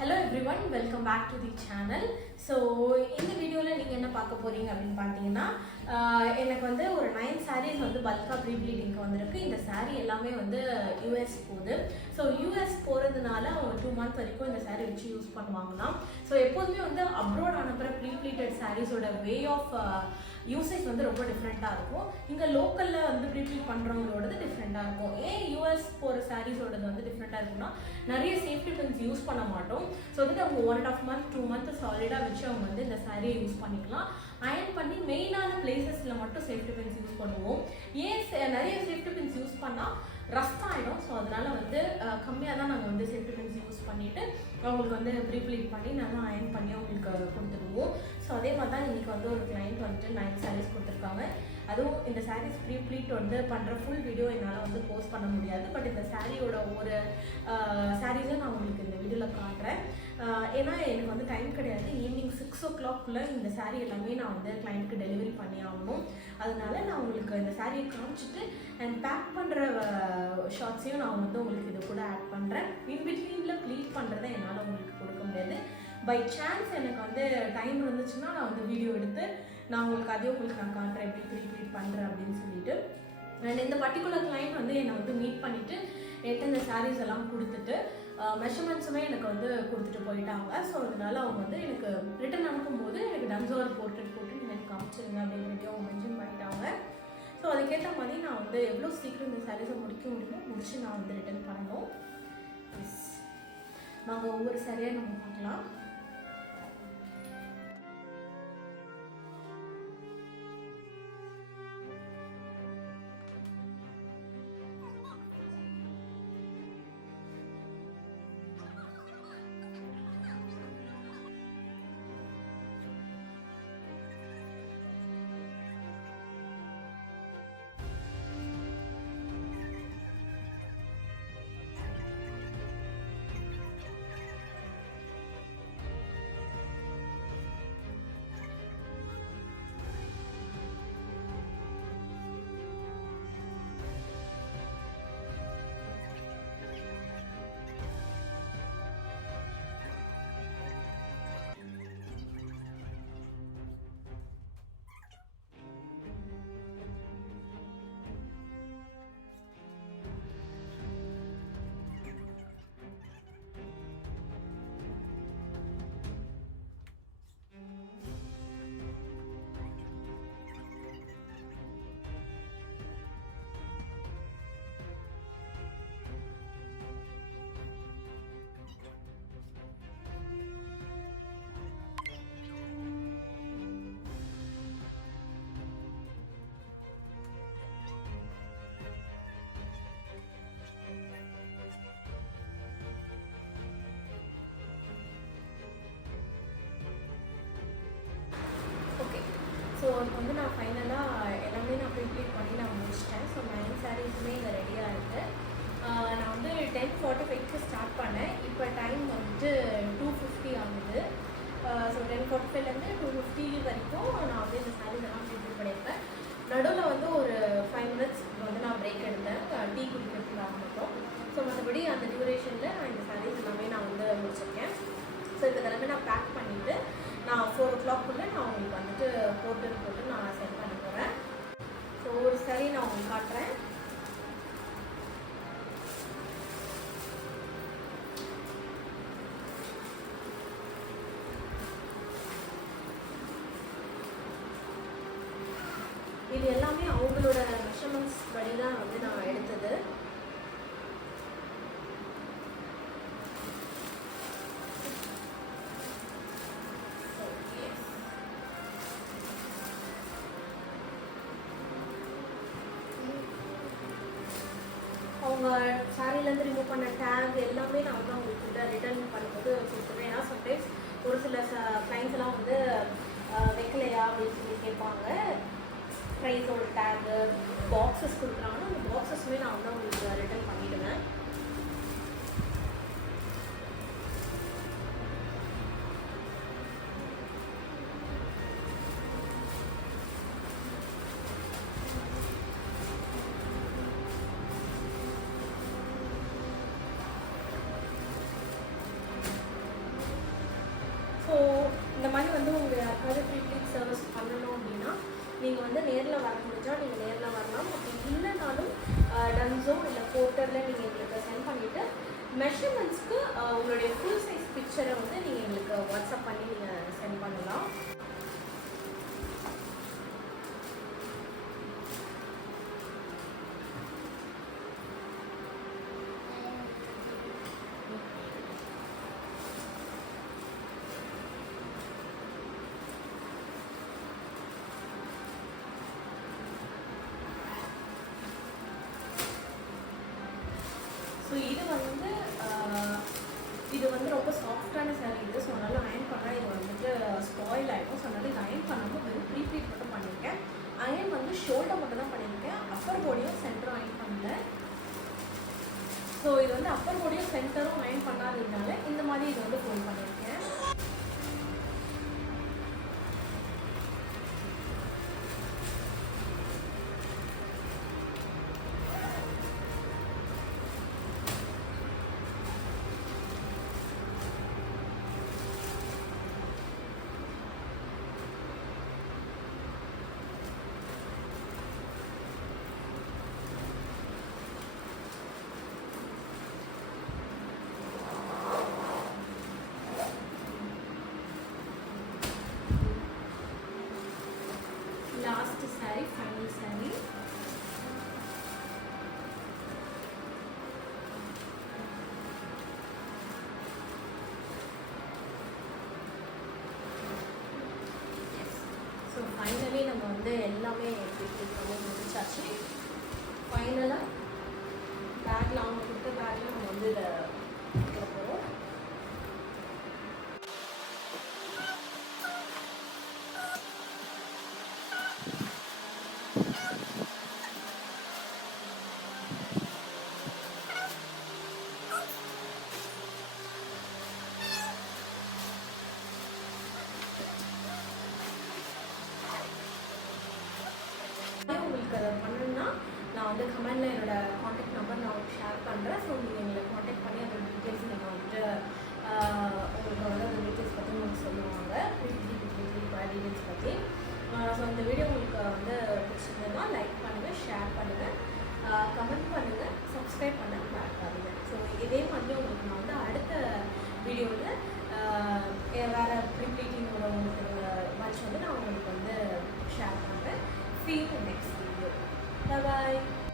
Hello everyone, welcome back to the channel. So இந்த வீடியோவில் நீங்கள் என்ன பார்க்க போகிறீங்க அப்படின்னு பார்த்தீங்கன்னா எனக்கு வந்து ஒரு 9 sarees வந்து பல்காக ப்ரீப்ளீடிங்க்கு வந்திருக்கு. இந்த saree எல்லாமே வந்து US போகுது. ஸோ US போகிறதுனால அவங்க 2 month வரைக்கும் இந்த saree வச்சு யூஸ் பண்ணுவாங்களாம். ஸோ எப்போதுமே வந்து அப்ராட் அனுப்புகிற ப்ரீப்ளீட்டட் சாரீஸோட வே ஆஃப் யூசேஜ் வந்து ரொம்ப டிஃப்ரெண்ட்டாக இருக்கும். இங்கே லோக்கலில் வந்து ப்ரீப்ளீட் பண்ணுறவங்களோடது டிஃப்ரெண்ட்டாக இருக்கும். ஏன் யூஎஸ் போகிற சாரீஸோடது வந்து டிஃப்ரெண்ட்டாக இருக்குன்னா நிறைய சேஃப்டி பின்ஸ் யூஸ் பண்ண மாட்டோம். ஸோ வந்து அவங்க 1.5 month 2 month சாலிடாக வச்சு அவங்க வந்து இந்த சாரியை யூஸ் பண்ணிக்கலாம். அயன் பண்ணி மெயினான பிளேசஸில் மட்டும் சேஃப்டி பின்ஸ் யூஸ் பண்ணுவோம். ஏன் நிறைய சேஃப்டி பின்ஸ் யூஸ் பண்ணால் ரஸ்ட் ஆகிடும். ஸோ அதனால் வந்து கம்மியாக தான் நாங்கள் வந்து சேஃப்டி பின்ஸ் யூஸ் பண்ணிவிட்டு அவங்களுக்கு வந்து ப்ரீப்ளீட் பண்ணி நல்லா அயன் பண்ணி அவங்களுக்கு கொடுத்துடுவோம். ஸோ அதே மாதிரி தான் இன்றைக்கி வந்து ஒரு கிளைண்ட் வந்துட்டு 9 sarees கொடுத்துருக்காங்க. அதுவும் இந்த சாரீஸ் ப்ரீப்ளீட் வந்து பண்ணுற ஃபுல் வீடியோ என்னால் வந்து போஸ்ட் பண்ண முடியாது. பட் இந்த சாரியோட ஒரு சாரீஸை நான் உங்களுக்கு இந்த வீடியோவில் காட்டுறேன். ஏன்னா எனக்கு வந்து டைம் கிடையாது. ஈவினிங் 6 o'clock இந்த சாரீ எல்லாமே நான் வந்து கிளைண்ட்டுக்கு டெலிவரி பண்ணி ஆகணும். அதனால நான் உங்களுக்கு இந்த சாரியை காமிச்சிட்டு அண்ட் பேக் பண்ணுற ஷார்ட்ஸையும் நான் வந்து உங்களுக்கு இது கூட ஆட் பண்ணுறேன். இன்பிட்வீனில் ப்ளீட் பண்ணுறதை என்னால் உங்களுக்கு கொடுக்க முடியாது. பை சான்ஸ் எனக்கு வந்து டைம் இருந்துச்சுன்னா நான் வந்து வீடியோ எடுத்து நான் உங்களுக்கு அதையும் உங்களுக்கு நான் காட்டுறேன் எப்படி ப்ளீட் பண்ணுறேன் அப்படின்னு சொல்லிட்டு. அண்ட் இந்த பர்டிகுலர் கிளைண்ட் வந்து என்னை வந்து மீட் பண்ணிவிட்டு என்கிட்ட இந்த சாரீஸ் எல்லாம் கொடுத்துட்டு மெஷர்மெண்ட்ஸுமே எனக்கு வந்து கொடுத்துட்டு போயிட்டாங்க. ஸோ அதனால அவங்க வந்து எனக்கு ரிட்டன் அனுப்பும்போது எனக்கு டன்ஸோர் போர்ட்ரேட் போட்டு நீங்கள் எனக்கு காமிச்சிருங்க அப்படின்னு அவங்க மென்ஷன் பண்ணிட்டாங்க. ஸோ அதுக்கேற்ற மாதிரி நான் வந்து எவ்வளோ சீக்கிரம் இந்த சாரீஸை முடிக்க முடியுமோ முடிச்சு நான் வந்து ரிட்டன் பண்ணணும். எஸ், நாங்கள் ஒவ்வொரு சாரியாக நம்ம பார்க்கலாம். ஸோ இப்போ வந்து நான் ஃபைனலாக எல்லாமே நான் ப்ரீப்ளீட் பண்ணி நான் முடிச்சிட்டேன். ஸோ 9 sareesமே இங்கே ரெடியாக இருக்குது. நான் வந்து 10:45க்கு ஸ்டார்ட் பண்ணேன். இப்போ டைம் வந்துட்டு 2:50 ஆகுது. ஸோ 10:45லேருந்து 2:50 வரைக்கும் நான் வந்து இந்த சாரீஸ் எல்லாம் ப்ரீப்ளீட் பண்ணியிருப்பேன். நடுவில் வந்து ஒரு 5 minutes வந்து நான் பிரேக் எடுத்தேன் டீ குடிக்கிறதுக்காக மட்டும். ஸோ மற்றபடி அந்த டியூரேஷனில் நான் இந்த சாரீஸ் எல்லாமே நான் வந்து முடிச்சிருக்கேன். ஸோ இப்போ எல்லாமே நான் பேக் பண்ணிவிட்டு நான் 4 o'clock நான் உங்களுக்கு வந்துட்டு போட்டு நான் சென்ட் பண்ண போகிறேன். ஸோ ஒரு சாரி நான் உங்களுக்கு காட்டுறேன். இது எல்லாமே அவங்களோட மெஷர்மெண்ட்ஸ் படி தான் வந்து நான் எடுத்தது. அவங்க சாரிலேருந்து ரிமூவ் பண்ண டேக் எல்லாமே நான் வந்து அவங்களுக்கு ரிட்டர்ன் பண்ணும்போது கொடுத்துருவேன். ஏன்னா சம்டைம்ஸ் ஒரு சில கிளைண்ட்ஸ் எல்லாம் வந்து வைக்கலையா அப்படின்னு சொல்லி கேட்பாங்க. ப்ரைஸோட டேகு பாக்ஸஸ் கொடுக்குறாங்கன்னா அந்த பாக்ஸஸ்மே நான் வந்து அவங்களுக்கு ரிட்டர்ன் பண்ணிவிடுவேன். மாதிரி வந்து உங்கள் யாருக்காவது ப்ரீப்ளீட் சர்வீஸ் பண்ணணும் அப்படின்னா நீங்கள் வந்து நேரில் வர முடிஞ்சால் நீங்கள் நேரில் வரலாம். அப்படி இல்லைனாலும் டன்ஸோ இல்லை போர்ட்டரில் நீங்கள் எங்களுக்கு சென்ட் பண்ணிவிட்டு மெஷர்மெண்ட்ஸ்க்கு உங்களுடைய ஃபுல் சைஸ் பிக்சரை வந்து நீங்கள் எங்களுக்கு வாட்ஸ்அப் பண்ணி நீங்கள் சென்ட் பண்ணலாம். ஸோ இது வந்து ரொம்ப சாஃப்டான சாரீ இது. ஸோ அதனால் அயன் பண்ணால் இது வந்துட்டு ஸ்பாயில் ஆகிடும். ஸோ அதனால் இது அயன் பண்ணாமல் வெறும் ப்ரீப்ளீட் மட்டும் பண்ணியிருக்கேன். அயன் வந்து ஷோல்டர் மட்டும் தான் பண்ணியிருக்கேன். அப்பர் பாடியும் சென்டரும் அயன் பண்ணல. ஸோ இது வந்து அப்பர் பாடியும் சென்டரும் அயன் பண்ணாததுனால இந்த மாதிரி இது வந்து ஃபோல்ட் பண்ணியிருக்கேன். Last sari, final sari. So finally நம்ம வந்து எல்லாமே ப்ரீப்ளீட் பண்ணி முடிச்சாச்சு. ஃபைனலாக பேக்கில் அவங்க கொடுத்த பேக்கில் நம்ம வந்து இதை